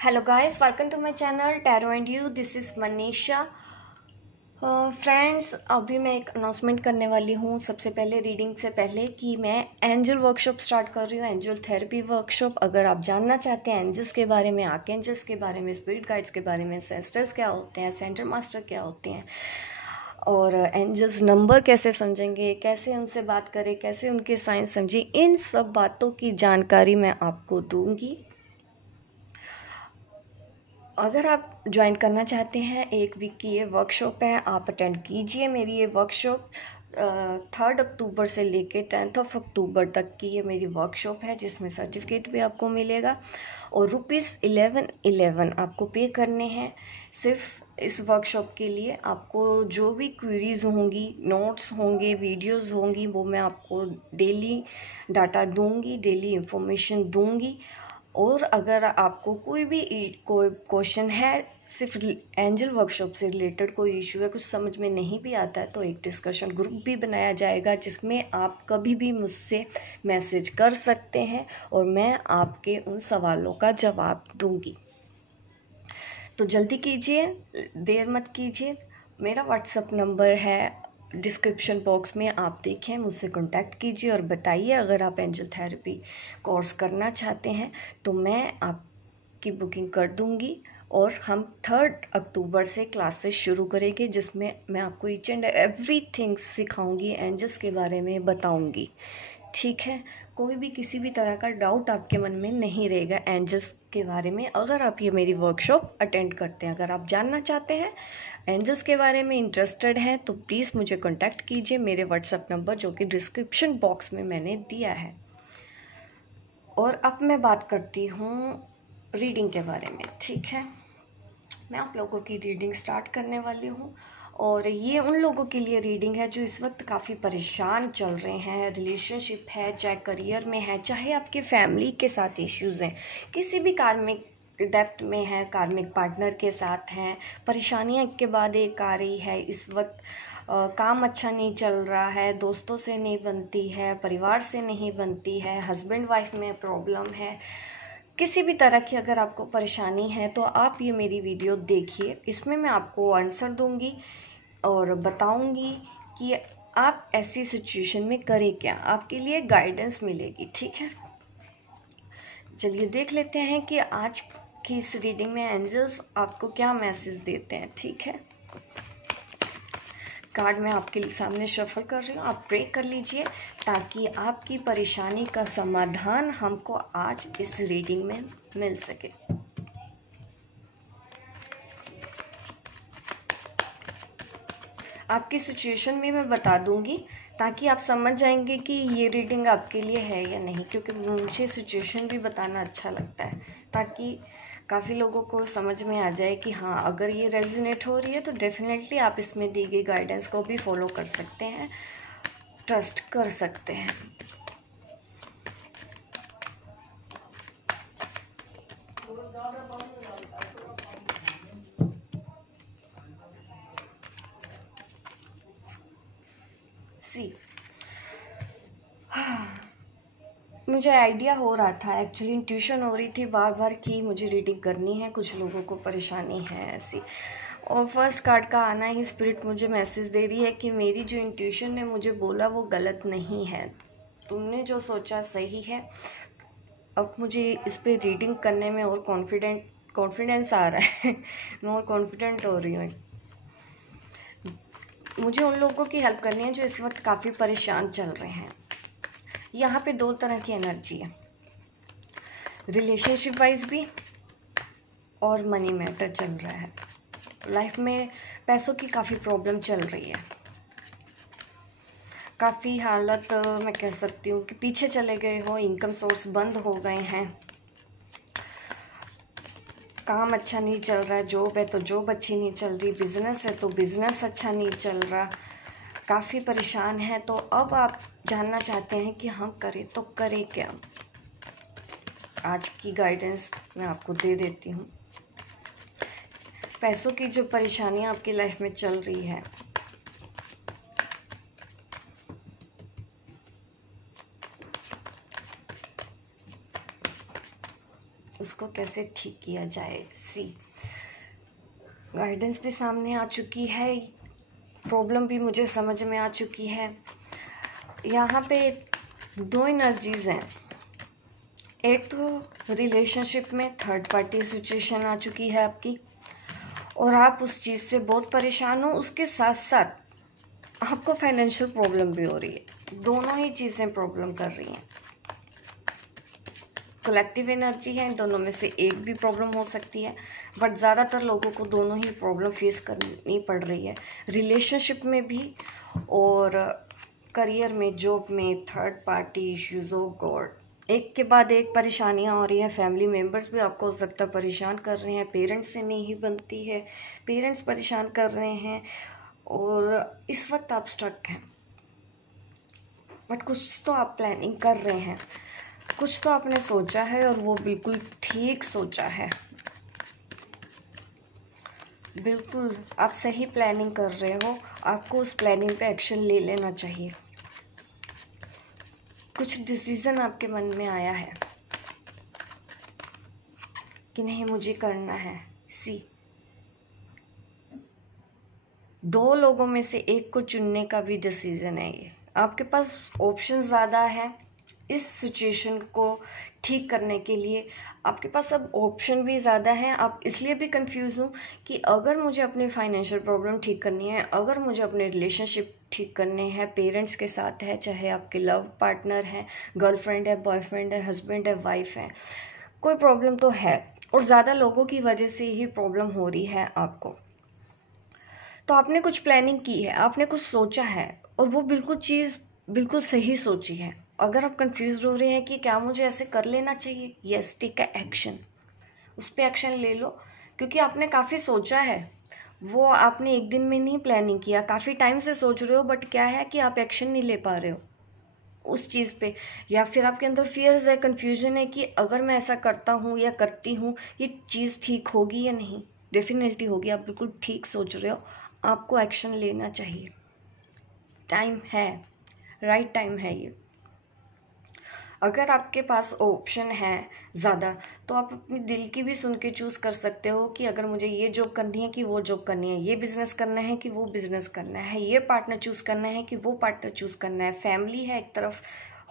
Hello guys, welcome to my channel tarot and you. This is Manisha. Friends, अभी मैं एक announcement करने वाली हूँ सबसे पहले रीडिंग से पहले कि मैं एंजल वर्कशॉप स्टार्ट कर रही हूँ, एंजल थेरेपी वर्कशॉप। अगर आप जानना चाहते हैं एंजल्स के बारे में, आर्कएंजल्स के बारे में, स्पिरिट गाइड्स के बारे में, एंसेस्टर्स क्या होते हैं, सेंटर मास्टर क्या होते हैं और एंजल्स नंबर कैसे समझेंगे, कैसे उनसे बात करें, कैसे उनके साइन समझें, इन सब बातों की जानकारी मैं आपको दूंगी। अगर आप ज्वाइन करना चाहते हैं, 1 वीक की ये वर्कशॉप है, आप अटेंड कीजिए मेरी ये वर्कशॉप। 3 अक्टूबर से लेके 10 अक्टूबर तक की ये मेरी वर्कशॉप है, जिसमें सर्टिफिकेट भी आपको मिलेगा और ₹1111 आपको पे करने हैं सिर्फ इस वर्कशॉप के लिए। आपको जो भी क्वेरीज होंगी, नोट्स होंगे, वीडियोस होंगी, वो मैं आपको डेली डाटा दूंगी, डेली इंफॉर्मेशन दूंगी। और अगर आपको कोई क्वेश्चन है, सिर्फ एंजल वर्कशॉप से रिलेटेड कोई इशू है, कुछ समझ में नहीं भी आता है, तो एक डिस्कशन ग्रुप भी बनाया जाएगा जिसमें आप कभी भी मुझसे मैसेज कर सकते हैं और मैं आपके उन सवालों का जवाब दूंगी। तो जल्दी कीजिए, देर मत कीजिए। मेरा व्हाट्सअप नंबर है डिस्क्रिप्शन बॉक्स में, आप देखें, मुझसे कांटेक्ट कीजिए और बताइए अगर आप एंजल थेरेपी कोर्स करना चाहते हैं तो मैं आपकी बुकिंग कर दूंगी। और हम 3 अक्टूबर से क्लासेस शुरू करेंगे जिसमें मैं आपको ईच एंड एवरीथिंग सिखाऊंगी, एंजल्स के बारे में बताऊंगी। ठीक है, कोई भी किसी भी तरह का डाउट आपके मन में नहीं रहेगा एंजल्स के बारे में अगर आप ये मेरी वर्कशॉप अटेंड करते हैं। अगर आप जानना चाहते हैं, एंजल्स के बारे में इंटरेस्टेड हैं, तो प्लीज़ मुझे कांटेक्ट कीजिए, मेरे व्हाट्सएप नंबर जो कि डिस्क्रिप्शन बॉक्स में मैंने दिया है। और अब मैं बात करती हूँ रीडिंग के बारे में। ठीक है, मैं आप लोगों की रीडिंग स्टार्ट करने वाली हूँ और ये उन लोगों के लिए रीडिंग है जो इस वक्त काफ़ी परेशान चल रहे हैं, रिलेशनशिप है, चाहे करियर में है, चाहे आपके फैमिली के साथ इश्यूज़ हैं, किसी भी कार्मिक डेप्थ में है, कार्मिक पार्टनर के साथ हैं, परेशानियाँ एक के बाद एक आ रही है इस वक्त। काम अच्छा नहीं चल रहा है, दोस्तों से नहीं बनती है, परिवार से नहीं बनती है, हस्बैंड वाइफ में प्रॉब्लम है, किसी भी तरह की अगर आपको परेशानी है तो आप ये मेरी वीडियो देखिए। इसमें मैं आपको आंसर दूंगी और बताऊंगी कि आप ऐसी सिचुएशन में करें क्या, आपके लिए गाइडेंस मिलेगी। ठीक है, चलिए देख लेते हैं कि आज की इस रीडिंग में एंजल्स आपको क्या मैसेज देते हैं। ठीक है, कार्ड मैं आपके सामने शफल कर रही हूँ, आप प्रे कर लीजिए ताकि आपकी परेशानी का समाधान हमको आज इस रीडिंग में मिल सके। आपकी सिचुएशन भी मैं बता दूंगी ताकि आप समझ जाएंगे कि ये रीडिंग आपके लिए है या नहीं, क्योंकि मुझे सिचुएशन भी बताना अच्छा लगता है ताकि काफ़ी लोगों को समझ में आ जाए कि हाँ, अगर ये रेजोनेट हो रही है तो डेफिनेटली आप इसमें दी गई गाइडेंस को भी फॉलो कर सकते हैं, ट्रस्ट कर सकते हैं। सी, मुझे आइडिया हो रहा था, एक्चुअली इंट्यूशन हो रही थी बार बार कि मुझे रीडिंग करनी है, कुछ लोगों को परेशानी है ऐसी। और फर्स्ट कार्ड का आना ही स्पिरिट मुझे मैसेज दे रही है कि मेरी जो इंट्यूशन ने मुझे बोला वो गलत नहीं है, तुमने जो सोचा सही है। अब मुझे इस पर रीडिंग करने में और कॉन्फिडेंस आ रहा है मैं और कॉन्फिडेंट हो रही हूँ। मुझे उन लोगों की हेल्प करनी है जो इस वक्त काफ़ी परेशान चल रहे हैं। यहाँ पे 2 तरह की एनर्जी है, रिलेशनशिप वाइज भी और मनी मैटर चल रहा है। लाइफ में पैसों की काफ़ी प्रॉब्लम चल रही है, काफ़ी हालत मैं कह सकती हूँ कि पीछे चले गए हो, इनकम सोर्स बंद हो गए हैं, काम अच्छा नहीं चल रहा है, जॉब है तो जॉब अच्छी नहीं चल रही, बिजनेस है तो बिजनेस अच्छा नहीं चल रहा, काफ़ी परेशान है। तो अब आप जानना चाहते हैं कि हम करें तो करें क्या। आज की गाइडेंस मैं आपको दे देती हूँ। पैसों की जो परेशानियाँ आपकी लाइफ में चल रही है, उसको उसको कैसे ठीक किया जाए। सी गाइडेंस भी सामने आ चुकी है, प्रॉब्लम भी मुझे समझ में आ चुकी है। यहाँ पे दो एनर्जीज हैं, एक तो रिलेशनशिप में थर्ड पार्टी सिचुएशन आ चुकी है आपकी और आप उस चीज़ से बहुत परेशान हो, उसके साथ साथ आपको फाइनेंशियल प्रॉब्लम भी हो रही है। दोनों ही चीज़ें प्रॉब्लम कर रही हैं। कलेक्टिव एनर्जी है, इन दोनों में से एक भी प्रॉब्लम हो सकती है, बट ज़्यादातर लोगों को दोनों ही प्रॉब्लम फेस करनी पड़ रही है, रिलेशनशिप में भी और करियर में, जॉब में, थर्ड पार्टी इश्यूज। ओ गॉड, एक के बाद एक परेशानियां हो रही हैं। फैमिली मेम्बर्स भी आपको हो सकता है परेशान कर रहे हैं, पेरेंट्स से नहीं बनती है, पेरेंट्स परेशान कर रहे हैं और इस वक्त आप स्ट्रक हैं। बट कुछ तो आप प्लानिंग कर रहे हैं, कुछ तो आपने सोचा है और वो बिल्कुल ठीक सोचा है। बिल्कुल आप सही प्लानिंग कर रहे हो, आपको उस प्लानिंग पे एक्शन ले लेना चाहिए। कुछ डिसीजन आपके मन में आया है कि नहीं मुझे करना है। सी दो लोगों में से एक को चुनने का भी डिसीजन है ये। आपके पास ऑप्शन ज़्यादा है इस सिचुएशन को ठीक करने के लिए, आपके पास अब ऑप्शन भी ज़्यादा हैं। आप इसलिए भी कंफ्यूज हूँ कि अगर मुझे अपने फाइनेंशियल प्रॉब्लम ठीक करनी है, अगर मुझे अपने रिलेशनशिप ठीक करने हैं, पेरेंट्स के साथ है, चाहे आपके लव पार्टनर है, गर्लफ्रेंड है, बॉयफ्रेंड है, हस्बैंड है, वाइफ है, कोई प्रॉब्लम तो है और ज़्यादा लोगों की वजह से ही प्रॉब्लम हो रही है आपको। तो आपने कुछ प्लानिंग की है, आपने कुछ सोचा है और वो बिल्कुल चीज़ बिल्कुल सही सोची है। अगर आप कंफ्यूज हो रहे हैं कि क्या मुझे ऐसे कर लेना चाहिए, यस, टेक एक्शन, उस पर एक्शन ले लो, क्योंकि आपने काफ़ी सोचा है। वो आपने एक दिन में नहीं प्लानिंग किया, काफ़ी टाइम से सोच रहे हो, बट क्या है कि आप एक्शन नहीं ले पा रहे हो उस चीज़ पे, या फिर आपके अंदर फियर्स है, कंफ्यूजन है कि अगर मैं ऐसा करता हूँ या करती हूँ ये चीज़ ठीक होगी या नहीं। डेफिनेटली होगी, आप बिल्कुल ठीक सोच रहे हो, आपको एक्शन लेना चाहिए। टाइम है, राइट टाइम है ये। अगर आपके पास ऑप्शन है ज़्यादा तो आप अपनी दिल की भी सुन के चूज़ कर सकते हो कि अगर मुझे ये जॉब करनी है कि वो जॉब करनी है, ये बिज़नेस करना है कि वो बिज़नेस करना है, ये पार्टनर चूज़ करना है कि वो पार्टनर चूज़ करना है। फैमिली है एक तरफ,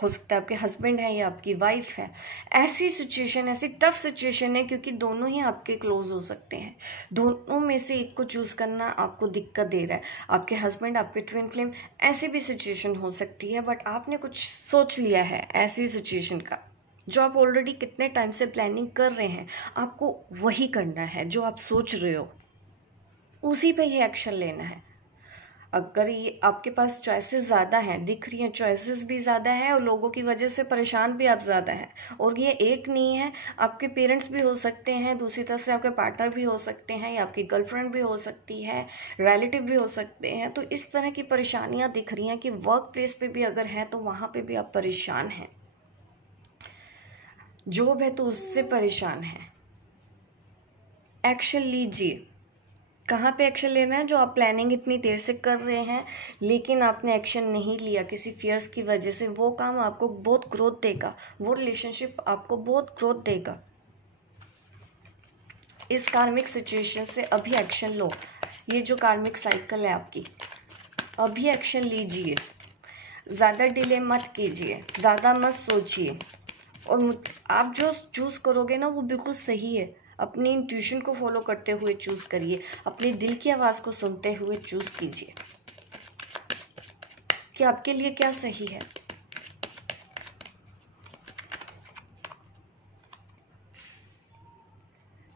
हो सकता है आपके हस्बैंड है या आपकी वाइफ है। ऐसी सिचुएशन, ऐसी टफ सिचुएशन है क्योंकि दोनों ही आपके क्लोज हो सकते हैं। दोनों में से एक को चूज़ करना आपको दिक्कत दे रहा है, आपके हस्बैंड, आपके ट्विन फ्लेम, ऐसी भी सिचुएशन हो सकती है। बट आपने कुछ सोच लिया है ऐसी सिचुएशन का, जो आप ऑलरेडी कितने टाइम से प्लानिंग कर रहे हैं, आपको वही करना है जो आप सोच रहे हो, उसी पे ही एक्शन लेना है। अगर ये आपके पास चॉइसेस ज़्यादा हैं, दिख रही हैं चॉइसेस भी ज़्यादा है और लोगों की वजह से परेशान भी आप ज़्यादा हैं, और ये एक नहीं है, आपके पेरेंट्स भी हो सकते हैं, दूसरी तरफ से आपके पार्टनर भी हो सकते हैं, या आपकी गर्लफ्रेंड भी हो सकती है, रिलेटिव भी हो सकते हैं। तो इस तरह की परेशानियाँ दिख रही हैं कि वर्क प्लेस पे भी अगर है तो वहाँ पे भी आप परेशान हैं, जॉब है तो उससे परेशान हैं। एक्शन लीजिए। कहाँ पे एक्शन लेना है? जो आप प्लानिंग इतनी देर से कर रहे हैं लेकिन आपने एक्शन नहीं लिया किसी फियर्स की वजह से, वो काम आपको बहुत ग्रोथ देगा, वो रिलेशनशिप आपको बहुत ग्रोथ देगा। इस कार्मिक सिचुएशन से अभी एक्शन लो। ये जो कार्मिक साइकिल है आपकी, अभी एक्शन लीजिए, ज़्यादा डिले मत कीजिए, ज़्यादा मत सोचिए, और आप जो चूज़ करोगे ना वो बिल्कुल सही है। अपनी इंट्यूशन को फॉलो करते हुए चूज़ करिए, अपने दिल की आवाज़ को सुनते हुए चूज़ कीजिए कि आपके लिए क्या सही है।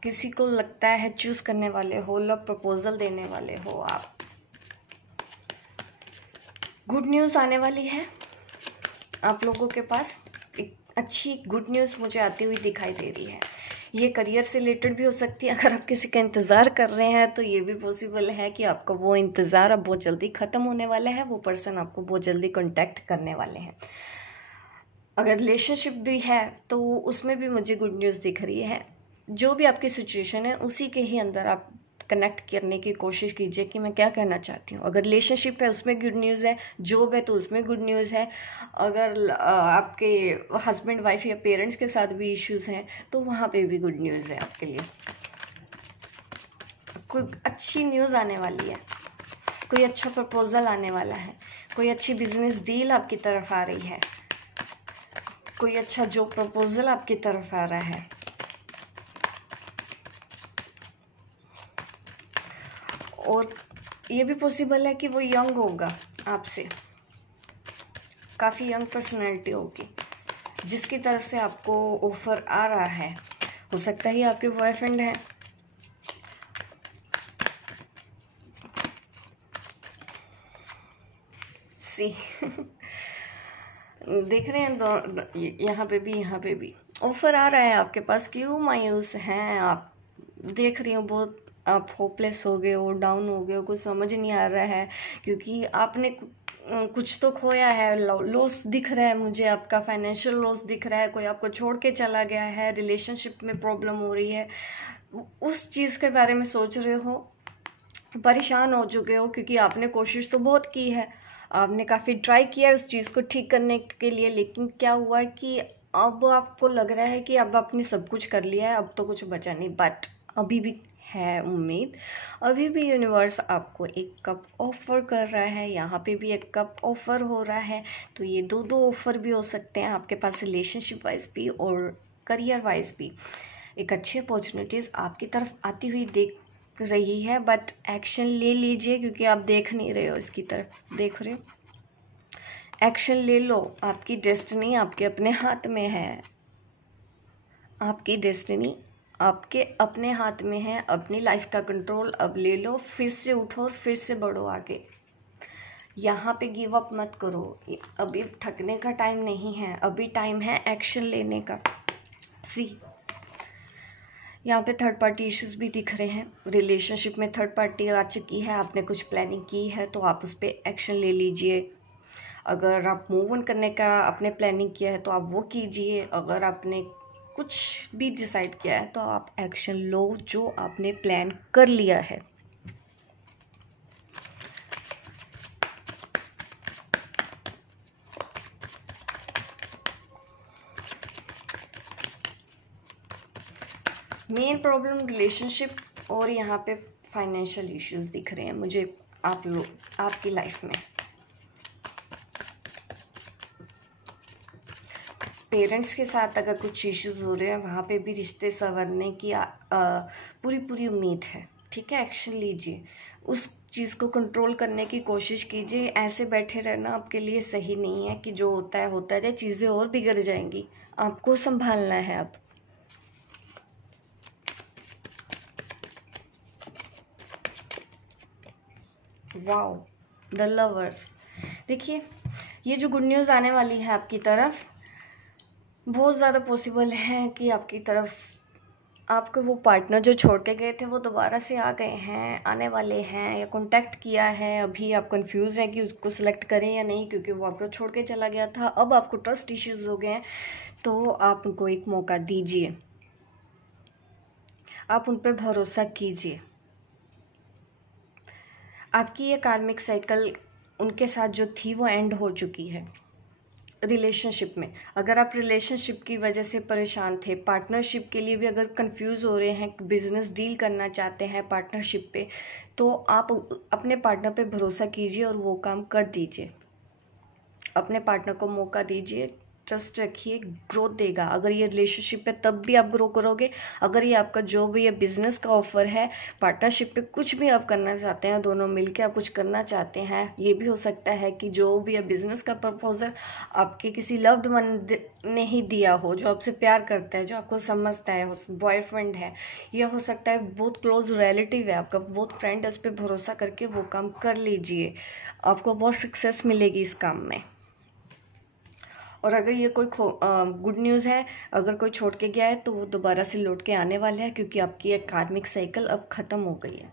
किसी को लगता है चूज़ करने वाले हो, लव प्रपोजल देने वाले हो आप, गुड न्यूज़ आने वाली है आप लोगों के पास। एक अच्छी गुड न्यूज़ मुझे आती हुई दिखाई दे रही है। ये करियर से रिलेटेड भी हो सकती है। अगर आप किसी का इंतज़ार कर रहे हैं तो ये भी पॉसिबल है कि आपका वो इंतज़ार अब बहुत जल्दी ख़त्म होने वाला है, वो पर्सन आपको बहुत जल्दी कॉन्टैक्ट करने वाले हैं। अगर रिलेशनशिप भी है तो उसमें भी मुझे गुड न्यूज़ दिख रही है। जो भी आपकी सिचुएशन है उसी के ही अंदर आप कनेक्ट करने की कोशिश कीजिए कि मैं क्या कहना चाहती हूँ। अगर रिलेशनशिप है उसमें गुड न्यूज़ है, जॉब है तो उसमें गुड न्यूज़ है, अगर आपके हस्बैंड वाइफ या पेरेंट्स के साथ भी इश्यूज़ हैं तो वहाँ पे भी गुड न्यूज़ है आपके लिए। कोई अच्छी न्यूज़ आने वाली है, कोई अच्छा प्रपोजल आने वाला है, कोई अच्छी बिजनेस डील आपकी तरफ आ रही है, कोई अच्छा जॉब प्रपोजल आपकी तरफ आ रहा है। और ये भी पॉसिबल है कि वो यंग होगा आपसे, काफ़ी यंग पर्सनैलिटी होगी जिसकी तरफ से आपको ऑफर आ रहा है। हो सकता है आपके बॉयफ्रेंड हैं। सी देख रहे हैं यहाँ पे भी ऑफर आ रहा है आपके पास। क्यों मायूस हैं आप? देख रही हूँ बहुत आप होपलेस हो गए हो, डाउन हो गए हो, कुछ समझ नहीं आ रहा है क्योंकि आपने कुछ तो खोया है। लॉस दिख रहा है मुझे, आपका फाइनेंशियल लॉस दिख रहा है, कोई आपको छोड़ के चला गया है, रिलेशनशिप में प्रॉब्लम हो रही है, उस चीज़ के बारे में सोच रहे हो, परेशान हो चुके हो क्योंकि आपने कोशिश तो बहुत की है, आपने काफ़ी ट्राई किया है उस चीज़ को ठीक करने के लिए, लेकिन क्या हुआ कि अब आपको लग रहा है कि अब आपने सब कुछ कर लिया है, अब तो कुछ बचा नहीं। बट अभी भी है उम्मीद, अभी भी यूनिवर्स आपको एक कप ऑफर कर रहा है, यहाँ पे भी एक कप ऑफर हो रहा है। तो ये दो ऑफर भी हो सकते हैं आपके पास, रिलेशनशिप वाइज भी और करियर वाइज भी। एक अच्छी अपॉर्चुनिटीज़ आपकी तरफ आती हुई देख रही है, बट एक्शन ले लीजिए क्योंकि आप देख नहीं रहे हो इसकी तरफ, देख रहे हो। एक्शन ले लो, आपकी डेस्टिनी आपके अपने हाथ में है, आपकी डेस्टिनी आपके अपने हाथ में है। अपनी लाइफ का कंट्रोल अब ले लो, फिर से उठो और फिर से बढ़ो आगे। यहाँ पे गिव अप मत करो, अभी थकने का टाइम नहीं है, अभी टाइम है एक्शन लेने का। सी यहाँ पे थर्ड पार्टी इश्यूज भी दिख रहे हैं, रिलेशनशिप में थर्ड पार्टी आ चुकी है, आपने कुछ प्लानिंग की है तो आप उस पर एक्शन ले लीजिए। अगर आप मूव ऑन करने का आपने प्लानिंग किया है तो आप वो कीजिए। अगर आपने कुछ भी डिसाइड किया है तो आप एक्शन लो जो आपने प्लान कर लिया है। मेन प्रॉब्लम रिलेशनशिप और यहाँ पे फाइनेंशियल इश्यूज दिख रहे हैं मुझे आप लोग आपकी लाइफ में। पेरेंट्स के साथ अगर कुछ इश्यूज हो रहे हैं वहाँ पे भी रिश्ते संवरने की पूरी पूरी उम्मीद है। ठीक है, एक्शन लीजिए, उस चीज़ को कंट्रोल करने की कोशिश कीजिए। ऐसे बैठे रहना आपके लिए सही नहीं है कि जो होता है होता है, चीज़ें और बिगड़ जाएंगी, आपको संभालना है अब। Wow, the lovers. देखिए ये जो गुड न्यूज़ आने वाली है आपकी तरफ, बहुत ज़्यादा पॉसिबल है कि आपकी तरफ आपके वो पार्टनर जो छोड़ के गए थे वो दोबारा से आ गए हैं, आने वाले हैं, या कांटेक्ट किया है। अभी आप कंफ्यूज हैं कि उसको सिलेक्ट करें या नहीं क्योंकि वो आपको छोड़ के चला गया था। अब आपको ट्रस्ट इश्यूज हो गए हैं तो आप उनको एक मौका दीजिए, आप उन पर भरोसा कीजिए। आपकी ये कार्मिक साइकिल उनके साथ जो थी वो एंड हो चुकी है। रिलेशनशिप में अगर आप रिलेशनशिप की वजह से परेशान थे, पार्टनरशिप के लिए भी अगर कंफ्यूज हो रहे हैं, बिजनेस डील करना चाहते हैं पार्टनरशिप पे, तो आप अपने पार्टनर पे भरोसा कीजिए और वो काम कर दीजिए। अपने पार्टनर को मौका दीजिए, ट्रस्ट रखिए, ग्रोथ देगा। अगर ये रिलेशनशिप है तब भी आप ग्रो करोगे। अगर ये आपका जो भी ये बिजनेस का ऑफर है, पार्टनरशिप पे कुछ भी आप करना चाहते हैं, दोनों मिलके आप कुछ करना चाहते हैं, ये भी हो सकता है कि जो भी ये बिजनेस का प्रपोजल आपके किसी लव्ड वन ने ही दिया हो, जो आपसे प्यार करता है, जो आपको समझता है, बॉयफ्रेंड है, या हो सकता है बहुत क्लोज रिलेटिव है आपका, बहुत फ्रेंड है, उस पर भरोसा करके वो काम कर लीजिए, आपको बहुत सक्सेस मिलेगी इस काम में। और अगर ये कोई गुड न्यूज़ है, अगर कोई छोड़ के गया है तो वो दोबारा से लौट के आने वाला है क्योंकि आपकी एक कार्मिक साइकिल अब ख़त्म हो गई है।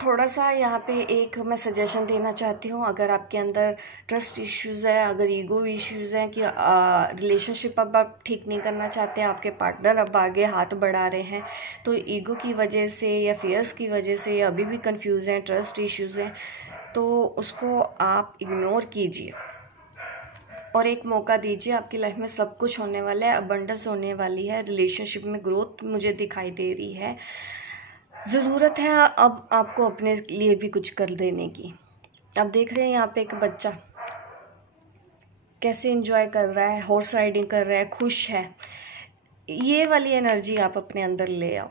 थोड़ा सा यहाँ पे एक मैं सजेशन देना चाहती हूँ, अगर आपके अंदर ट्रस्ट इश्यूज़ है, अगर ईगो इश्यूज़ हैं कि रिलेशनशिप अब आप ठीक नहीं करना चाहते, आपके पार्टनर अब आगे हाथ बढ़ा रहे हैं, तो ईगो की वजह से या फियर्स की वजह से या अभी भी कंफ्यूज हैं, ट्रस्ट इश्यूज़ हैं, तो उसको आप इग्नोर कीजिए और एक मौका दीजिए। आपकी लाइफ में सब कुछ होने वाला है, अबंडेंस होने वाली है, रिलेशनशिप में ग्रोथ मुझे दिखाई दे रही है। ज़रूरत है अब आपको अपने लिए भी कुछ कर देने की। आप देख रहे हैं यहाँ पे एक बच्चा कैसे एंजॉय कर रहा है, हॉर्स राइडिंग कर रहा है, खुश है। ये वाली एनर्जी आप अपने अंदर ले आओ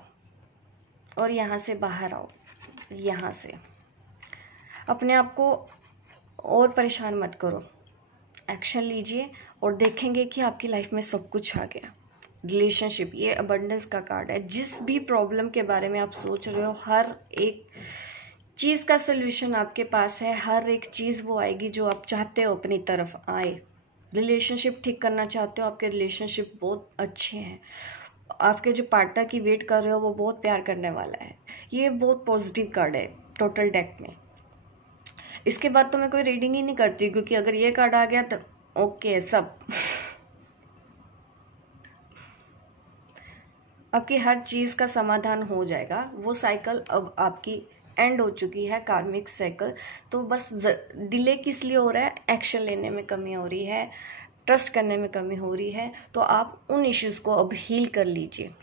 और यहाँ से बाहर आओ। यहाँ से अपने आप को और परेशान मत करो, एक्शन लीजिए और देखेंगे कि आपकी लाइफ में सब कुछ आ गया। रिलेशनशिप, ये अबंडेंस का कार्ड है। जिस भी प्रॉब्लम के बारे में आप सोच रहे हो, हर एक चीज़ का सलूशन आपके पास है। हर एक चीज़ वो आएगी जो आप चाहते हो अपनी तरफ आए। रिलेशनशिप ठीक करना चाहते हो, आपके रिलेशनशिप बहुत अच्छे हैं, आपके जो पार्टनर की वेट कर रहे हो वो बहुत प्यार करने वाला है। ये बहुत पॉजिटिव कार्ड है टोटल डेक में। इसके बाद तो मैं कोई रीडिंग ही नहीं करती, क्योंकि अगर ये कार्ड आ गया तो ओके सब आपकी हर चीज़ का समाधान हो जाएगा। वो साइकिल अब आपकी एंड हो चुकी है, कार्मिक साइकिल। तो बस डिले किस लिए हो रहा है? एक्शन लेने में कमी हो रही है, ट्रस्ट करने में कमी हो रही है। तो आप उन इश्यूज़ को अब हील कर लीजिए।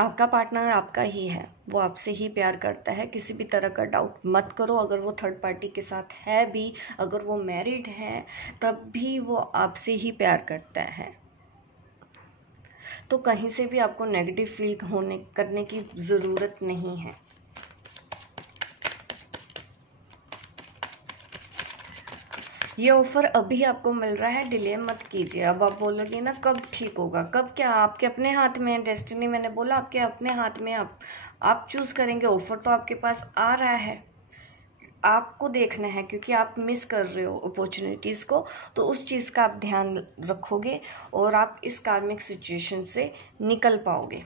आपका पार्टनर आपका ही है, वो आपसे ही प्यार करता है, किसी भी तरह का डाउट मत करो। अगर वो थर्ड पार्टी के साथ है भी, अगर वो मैरिड है, तब भी वो आपसे ही प्यार करता है। तो कहीं से भी आपको नेगेटिव फील करने की ज़रूरत नहीं है। ये ऑफर अभी आपको मिल रहा है, डिले मत कीजिए। अब आप बोलोगे ना कब ठीक होगा, कब, क्या आपके अपने हाथ में है डेस्टिनी। मैंने बोला आपके अपने हाथ में, आप चूज़ करेंगे। ऑफर तो आपके पास आ रहा है, आपको देखना है, क्योंकि आप मिस कर रहे हो अपॉर्चुनिटीज़ को। तो उस चीज़ का आप ध्यान रखोगे और आप इस कार्मिक सिचुएशन से निकल पाओगे।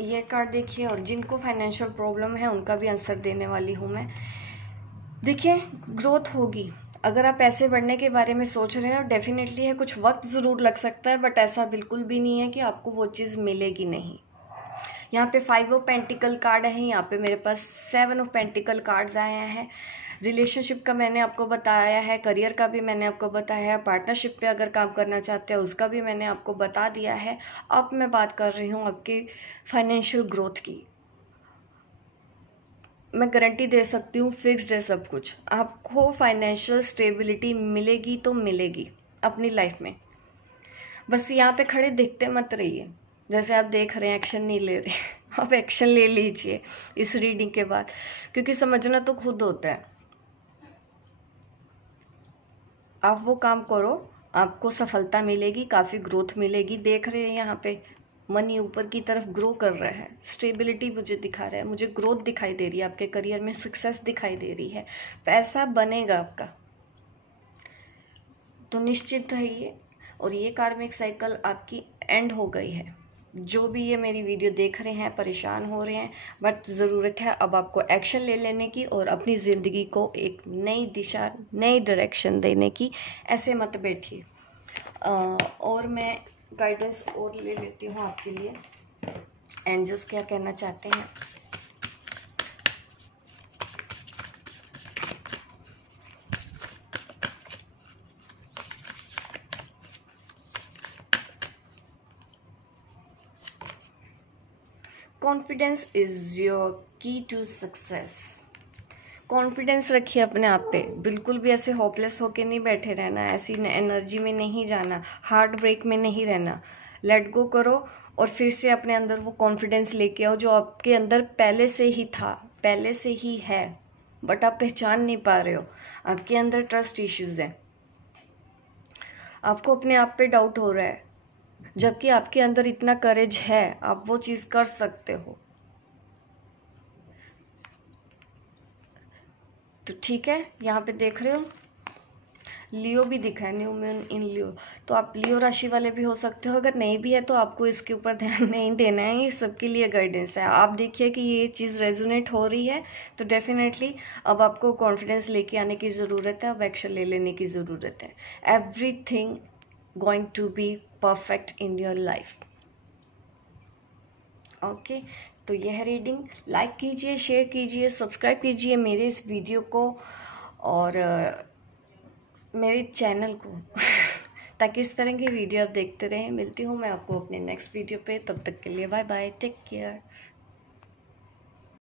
ये कार्ड देखिए, और जिनको फाइनेंशियल प्रॉब्लम है उनका भी आंसर देने वाली हूँ मैं। देखिए, ग्रोथ होगी। अगर आप पैसे बढ़ने के बारे में सोच रहे हो, डेफिनेटली है, कुछ वक्त ज़रूर लग सकता है, बट ऐसा बिल्कुल भी नहीं है कि आपको वो चीज़ मिलेगी नहीं। यहाँ पे 5 ऑफ पेंटिकल कार्ड है, यहाँ पे मेरे पास 7 ऑफ पेंटिकल कार्ड्स आए हैं। रिलेशनशिप का मैंने आपको बताया है, करियर का भी मैंने आपको बताया है, पार्टनरशिप पे अगर काम करना चाहते हैं उसका भी मैंने आपको बता दिया है। अब मैं बात कर रही हूँ आपके फाइनेंशियल ग्रोथ की। मैं गारंटी दे सकती हूँ, फिक्स्ड है सब कुछ। आपको फाइनेंशियल स्टेबिलिटी मिलेगी तो मिलेगी अपनी लाइफ में। बस यहाँ पे खड़े देखते मत रहिए, जैसे आप देख रहे हैं एक्शन नहीं ले रहे। आप एक्शन ले लीजिए इस रीडिंग के बाद, क्योंकि समझना तो खुद होता है। आप वो काम करो, आपको सफलता मिलेगी, काफ़ी ग्रोथ मिलेगी। देख रहे हैं यहाँ पे मनी ऊपर की तरफ ग्रो कर रहा है, स्टेबिलिटी मुझे दिखा रहा है, मुझे ग्रोथ दिखाई दे रही है, आपके करियर में सक्सेस दिखाई दे रही है, पैसा बनेगा आपका, तो निश्चित है ये। और ये कार्मिक साइकिल आपकी एंड हो गई है। जो भी ये मेरी वीडियो देख रहे हैं, परेशान हो रहे हैं, बट ज़रूरत है अब आपको एक्शन ले लेने की और अपनी ज़िंदगी को एक नई दिशा, नई डायरेक्शन देने की। ऐसे मत बैठिए। और मैं गाइडेंस और ले लेती हूँ आपके लिए, एंजल्स क्या कहना चाहते हैं। कॉन्फिडेंस इज योर की टू सक्सेस। कॉन्फिडेंस रखिए अपने आप पे, बिल्कुल भी ऐसे होपलेस होके नहीं बैठे रहना, ऐसी एनर्जी में नहीं जाना, हार्ट ब्रेक में नहीं रहना। लेट गो करो और फिर से अपने अंदर वो कॉन्फिडेंस लेके आओ जो आपके अंदर पहले से ही था, पहले से ही है, बट आप पहचान नहीं पा रहे हो। आपके अंदर ट्रस्ट इश्यूज हैं, आपको अपने आप पे डाउट हो रहा है, जबकि आपके अंदर इतना करेज है, आप वो चीज़ कर सकते हो। तो ठीक है, यहाँ पे देख रहे हो लियो भी दिखा है, न्यू मून इन लियो, तो आप लियो राशि वाले भी हो सकते हो। अगर नहीं भी है तो आपको इसके ऊपर ध्यान नहीं देना है, ये सबके लिए गाइडेंस है। आप देखिए कि ये चीज़ रेजोनेट हो रही है तो डेफिनेटली अब आपको कॉन्फिडेंस लेके आने की ज़रूरत है, अब एक्शन ले लेने की ज़रूरत है। Everything going to be perfect in your life. Okay, तो यह रीडिंग, लाइक कीजिए, शेयर कीजिए, सब्सक्राइब कीजिए मेरे इस वीडियो को और मेरे चैनल को ताकि इस तरह की वीडियो आप देखते रहें। मिलती हूँ मैं आपको अपने नेक्स्ट वीडियो पे, तब तक के लिए बाय बाय, टेक केयर।